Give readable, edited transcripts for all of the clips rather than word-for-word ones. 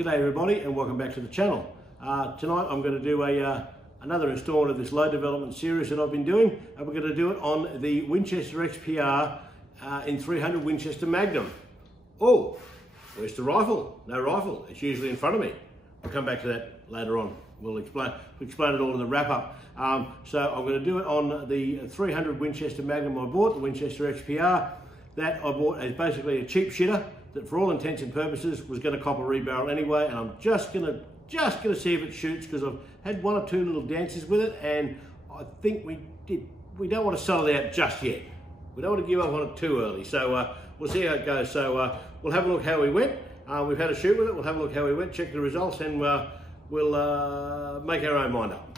G'day everybody and welcome back to the channel. Tonight I'm going to do another installment of this load development series that I've been doing, and we're going to do it on the Winchester XPR in 300 Winchester Magnum. Oh, where's the rifle? No rifle, it's usually in front of me. I'll come back to that later on. We'll explain it all in the wrap up. So I'm going to do it on the 300 Winchester Magnum I bought, the Winchester XPR. That I bought as basically a cheap shitter that for all intents and purposes was going to cop a rebarrel anyway, and I'm just gonna see if it shoots, because I've had one or two little dances with it and I think we don't want to sell it out just yet. We don't want to give up on it too early, so we'll see how it goes. So we'll have a look how we went. We've had a shoot with it, we'll have a look how we went, check the results, and we'll make our own mind up.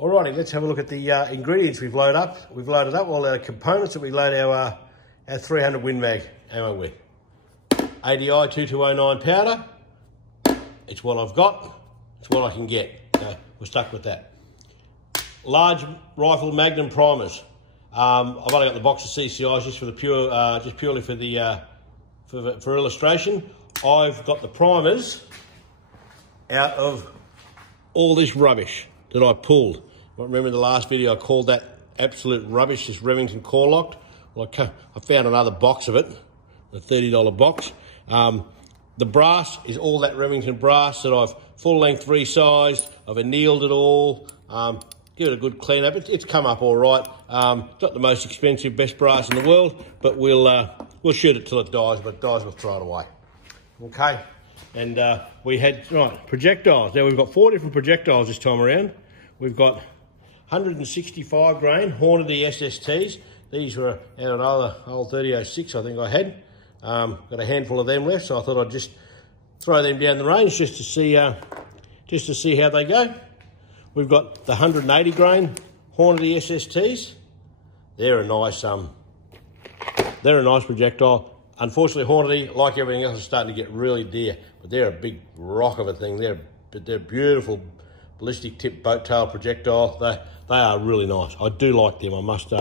Alrighty, let's have a look at the ingredients we've loaded up. We've loaded up all our components that we load our 300 Win Mag ammo with. ADI 2209 powder, it's what I've got, it's what I can get, so we're stuck with that. Large rifle Magnum primers. I've only got the box of CCIs just for the purely for the for illustration. I've got the primers out of all this rubbish that I pulled. Remember in the last video I called that absolute rubbish, this Remington core locked. Well, I found another box of it, a $30 box. The brass is all that Remington brass that I've full length resized. I've annealed it all, give it a good clean up. It's come up all right. It's not the most expensive, best brass in the world, but we'll shoot it till it dies. But it dies, we'll throw it away. Okay, and we had projectiles. Now we've got 4 different projectiles this time around. We've got 165 grain Hornady SSTs. These were out of another old 3006 I think I had. Got a handful of them left, so I thought I'd just throw them down the range just to see how they go. We've got the 180 grain Hornady SSTs. They're a nice projectile. Unfortunately, Hornady, like everything else, is starting to get really dear, but they're a big rock of a thing. They're beautiful ballistic tip boat tail projectile. They are really nice. I do like them. I must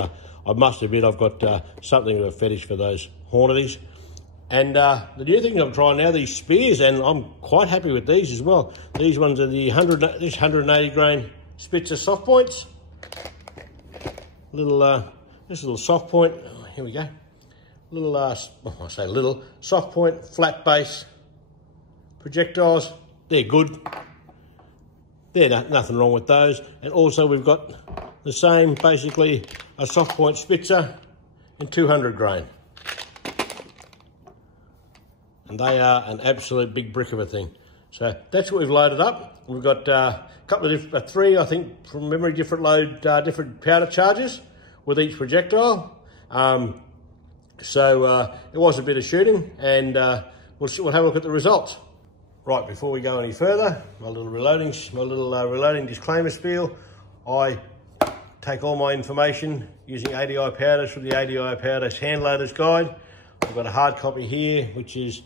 admit I've got something of a fetish for those Hornadys. And the new thing I'm trying now, these spears, and I'm quite happy with these as well. These ones are the 180 grain Spitzer soft points. This little soft point. Here we go. Little, I say little soft point, flat base projectiles. They're good. There's nothing wrong with those. And also we've got the same, basically a soft point Spitzer in 200 grain. And they are an absolute big brick of a thing. So that's what we've loaded up. We've got a couple of 3, I think, from memory, different different powder charges with each projectile. So it was a bit of shooting, and we'll have a look at the results. Right, before we go any further, my little reloading disclaimer spiel. I take all my information using ADI powders from the ADI Powders Hand Loaders Guide. I've got a hard copy here, which is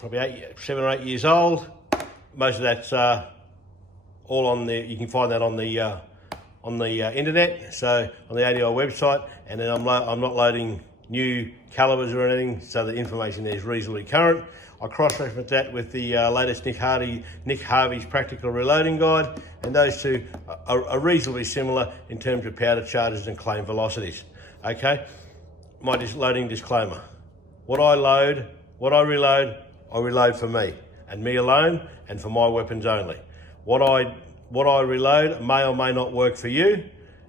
probably 7 or 8 years old. Most of that's all on the. You can find that on the internet. So on the ADI website, and then I'm not loading new calibers or anything, so the information there is reasonably current. I cross-reference that with the latest Nick Harvey's Practical Reloading Guide, and those two are reasonably similar in terms of powder charges and claim velocities. Okay, my loading disclaimer. What I load, what I reload for me, and me alone, and for my weapons only. What I reload may or may not work for you,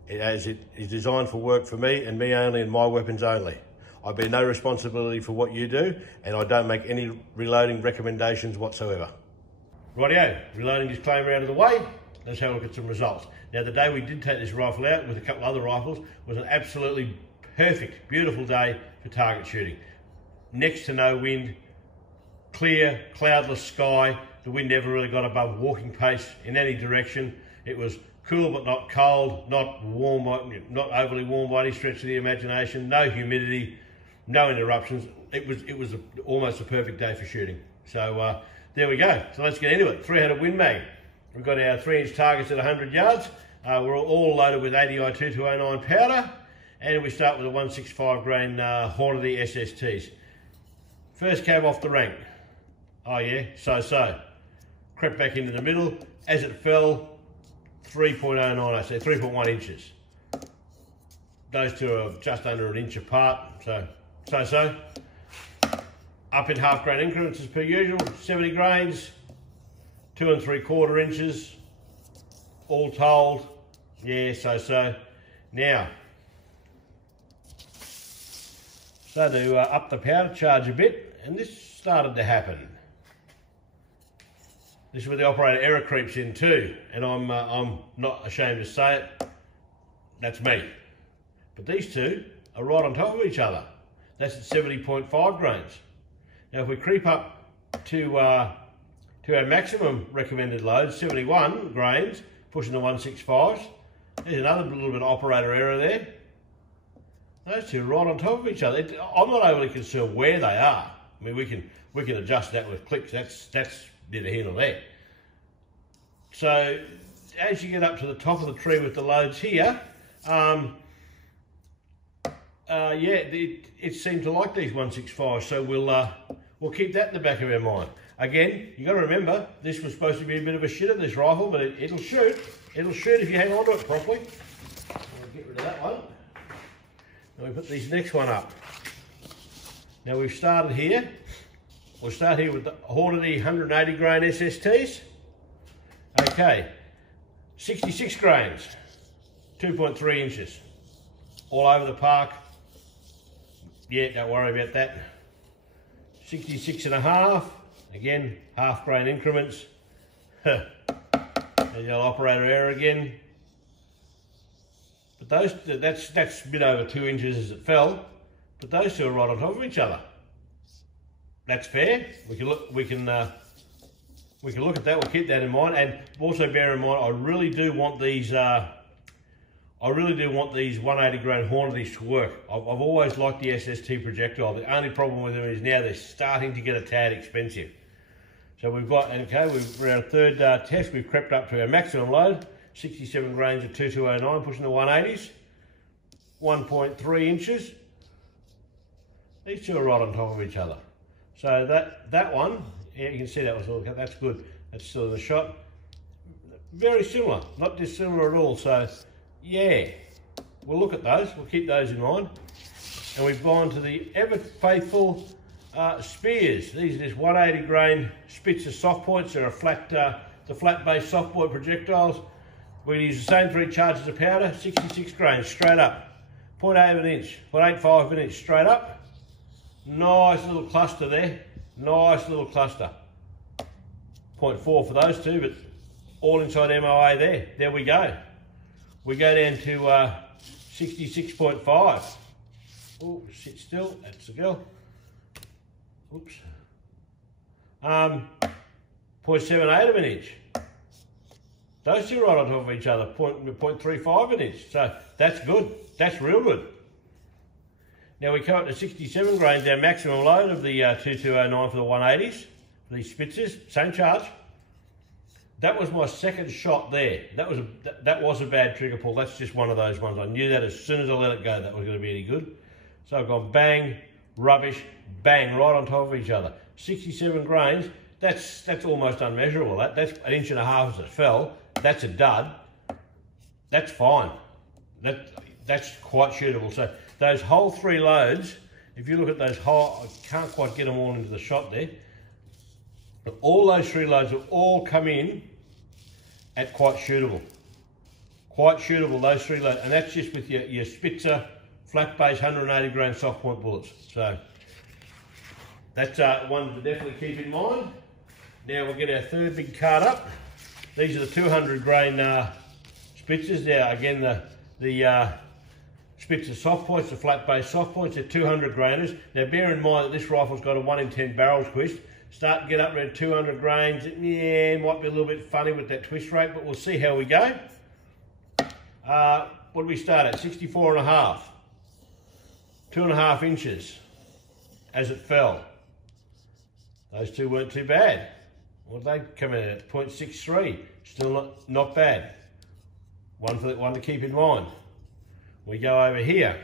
as it is designed for work for me and me only and my weapons only. I bear no responsibility for what you do, and I don't make any reloading recommendations whatsoever. Rightio, reloading disclaimer out of the way, let's have a look at some results. Now, the day we did take this rifle out with a couple other rifles was an absolutely perfect, beautiful day for target shooting. Next to no wind, clear, cloudless sky. The wind never really got above walking pace in any direction. It was cool but not cold, not warm, not overly warm by any stretch of the imagination. No humidity, no interruptions. It was almost a perfect day for shooting. So there we go. So let's get into it. 300 Win Mag. We've got our 3-inch targets at 100 yards. We're all loaded with ADI 2209 powder, and we start with a 165 grain Hornady SSTs. First cab off the rank. Oh yeah, so. crept back into the middle. As it fell, 3.09, I say 3.1 inches. Those two are just under an inch apart, so. Up in half grain increments as per usual, 70 grains, 2 3/4 inches, all told, yeah, so. Now, so to up the powder charge a bit, and this started to happen. This is where the operator error creeps in too, and I'm not ashamed to say it, that's me. But these two are right on top of each other. That's at 70.5 grains. Now if we creep up to our maximum recommended load, 71 grains, pushing the 165s, there's another little bit of operator error there. Those two are right on top of each other. I'm not overly concerned where they are. I mean, we can adjust that with clicks. That's neither here nor there. So as you get up to the top of the tree with the loads here, it seemed to like these 165s, so we'll keep that in the back of our mind. Again, you got to remember, this was supposed to be a bit of a shitter, this rifle, but it'll shoot. It'll shoot if you hang on to it properly. I'll get rid of that one. Now we put these next one up. Now we've started here. We'll start here with the Hornady 180 grain SSTs. Okay, 66 grains, 2.3 inches, all over the park. Yeah, don't worry about that. 66 and a half, again, half grain increments. There's the old operator error again. But that's a bit over 2 inches as it fell, but those two are right on top of each other. That's fair. We can look at that. We'll keep that in mind, and also bear in mind, I really do want these 180 grain Hornadys to work. I've always liked the SST projectile. The only problem with them is now they're starting to get a tad expensive. So we've got, okay, we're our third test. We've crept up to our maximum load, 67 grains at 2209, pushing the 180s, 1.3 inches. These two are right on top of each other. So that one, yeah, you can see that was all, that's good. That's still in the shot. Very similar, not dissimilar at all. So yeah, we'll look at those. We'll keep those in mind. And we've gone to the ever faithful spears. These are just 180 grain Spitzer soft points. They're the flat base soft point projectiles. We're going to use the same 3 charges of powder, 66 grains straight up, 0.8 of an inch, 0.85 of an inch straight up. Nice little cluster there, nice little cluster. 0.4 for those two, but all inside MOA there. There we go. We go down to 66.5. Oh, sit still, that's the girl. Oops. 0.78 of an inch. Those two are right on top of each other, 0.35 of an inch. So that's good, that's real good. Now we come up to 67 grains, our maximum load of the 2209 for the 180s, for these Spitzers, same charge. That was my second shot there. That was a bad trigger pull. That's just one of those ones. I knew that as soon as I let it go, that was going to be any good. So I've gone bang, rubbish, bang, right on top of each other. 67 grains, that's almost unmeasurable. That's 1.5 inches as it fell. That's a dud. That's fine. That's quite shootable. So those whole 3 loads, if you look at those whole, I can't quite get them all into the shot there, but all those 3 loads have all come in at quite shootable. Quite shootable, those 3 loads, and that's just with your Spitzer flat base 180 grain soft point bullets. So that's one to definitely keep in mind. Now we'll get our third big card up. These are the 200 grain Spitzers. Now again, the Spitzer soft points, the flat base soft points, they're 200 grainers. Now bear in mind that this rifle's got a 1 in 10 barrels twist. Start to get up around 200 grains, yeah, might be a little bit funny with that twist rate, but we'll see how we go. What do we start at? 64 and a half. 2.5 inches as it fell. Those two weren't too bad. What did they come in at? 0.63, still not bad. One to keep in mind. We go over here.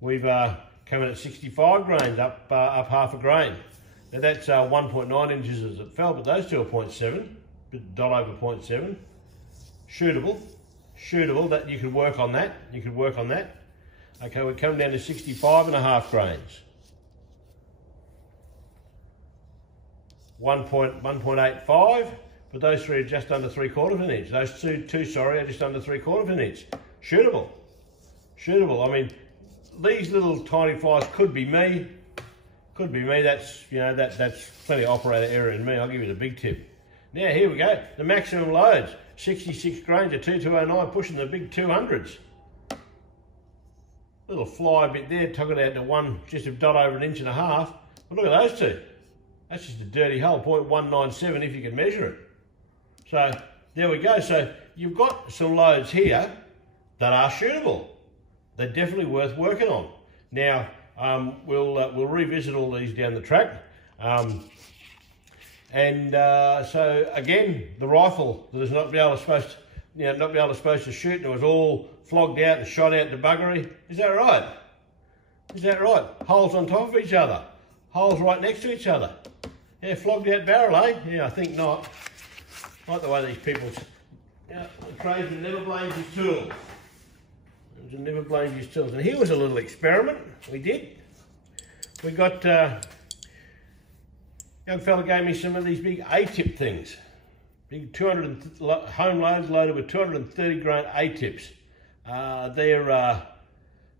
We've come in at 65 grains, up half a grain. Now that's 1.9 inches as it fell, but those two are 0.7, dot over 0.7. Shootable, that you could work on that, Okay, we're coming down to 65.5 grains. 1.85, but those three are just under 3/4 of an inch. Those two, sorry, are just under 3/4 of an inch. Shootable. I mean, these little tiny flies could be me. That's, you know, that's plenty of operator error in me. I'll give you the big tip. Now here we go. The maximum loads, 66 grains at 2209, pushing the big 200s. Little fly bit there, took it out to one, just a dot over 1.5 inches. But look at those two. That's just a dirty hole, 0.197 if you can measure it. So there we go. So you've got some loads here that are shootable. They're definitely worth working on. Now we'll revisit all these down the track. So again, the rifle that is not be able to shoot, and it was all flogged out and shot out to buggery. Is that right? Holes on top of each other. Holes right next to each other. Yeah, flogged out barrel, eh? Yeah, I think not. Like the way these people, the tradesman never blames his tools. And here was a little experiment we did. We got, young fella gave me some of these big A-tip things. Big home loads loaded with 230 grain A-tips. They're a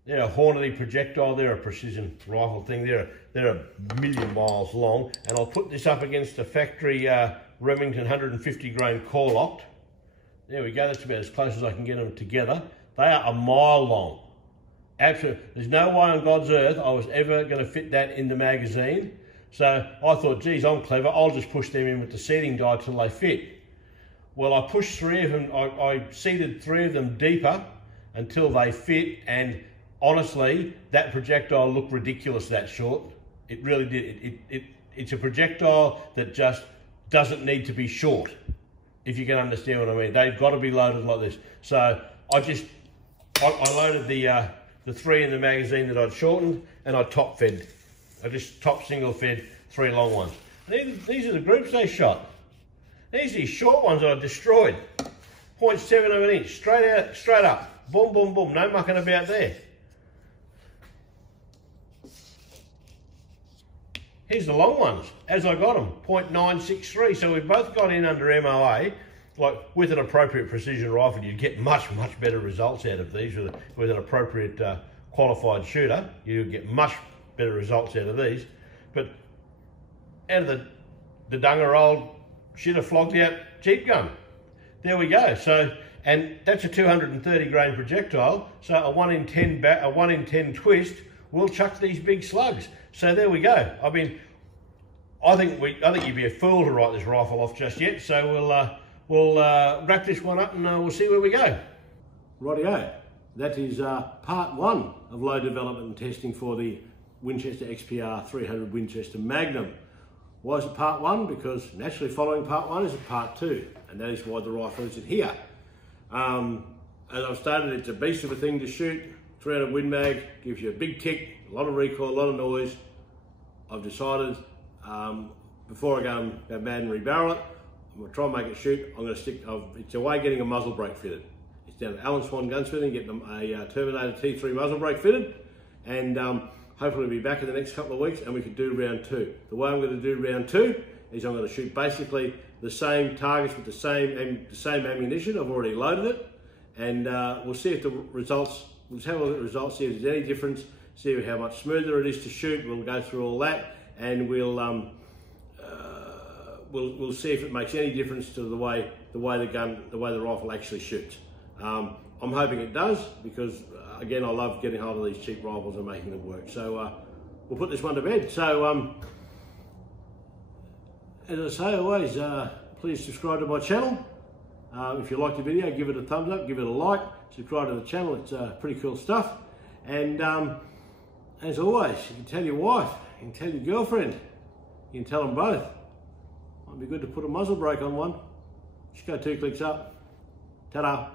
Hornady projectile. They're a precision rifle thing. They're 1,000,000 miles long. And I'll put this up against a factory Remington 150 grain core locked. There we go. That's about as close as I can get them together. They are 1 mile long. Absolutely. There's no way on God's earth I was ever going to fit that in the magazine. So I thought, geez, I'm clever. I'll just push them in with the seating die till they fit. Well, I pushed 3 of them. I seated 3 of them deeper until they fit, and honestly, that projectile looked ridiculous that short. It really did. It's a projectile that just doesn't need to be short, if you can understand what I mean. They've got to be loaded like this. So I loaded the 3 in the magazine that I'd shortened, and I top fed. I just top single fed 3 long ones. And these are the groups they shot. These are these short ones that I destroyed. 0.7 of an inch, straight up. Boom, boom, boom, no mucking about there. Here's the long ones, as I got them, 0.963. So we both got in under MOA. Like with an appropriate precision rifle, you get much better results out of these. With an appropriate qualified shooter, you get much better results out of these. But out of the dunger old shitter flogged out cheap gun. There we go. So, and that's a 230 grain projectile. So a 1 in 10 twist will chuck these big slugs. So there we go. I mean, I think you'd be a fool to write this rifle off just yet. So we'll wrap this one up and we'll see where we go. Rightio. That is part 1 of load development and testing for the Winchester XPR 300 Winchester Magnum. Why is it part 1? Because naturally following part 1 is a part 2, and that is why the rifle is here. As I've stated, it's a beast of a thing to shoot. 300 Win Mag gives you a big tick, a lot of recoil, a lot of noise. I've decided before I go mad and rebarrel it, I'm going to try and make it shoot. I'm going to stick, it's away getting a muzzle brake fitted. It's down at Alan Swan Gunsmithing, getting a Terminator T3 muzzle brake fitted, and hopefully we'll be back in the next couple of weeks and we can do round 2. The way I'm going to do round 2 is I'm going to shoot basically the same targets with the same ammunition. I've already loaded it, and we'll see if the results, we'll just have a look at the results, see if there's any difference, see how much smoother it is to shoot. We'll go through all that, and we'll see if it makes any difference to the way the rifle actually shoots. I'm hoping it does, because again, I love getting hold of these cheap rifles and making them work. So we'll put this one to bed. So as I say always, please subscribe to my channel. If you like the video, give it a thumbs up, give it a like, subscribe to the channel. It's pretty cool stuff. And as always, you can tell your wife, you can tell your girlfriend, you can tell them both. Might be good to put a muzzle brake on one. Just go 2 clicks up. Ta-da.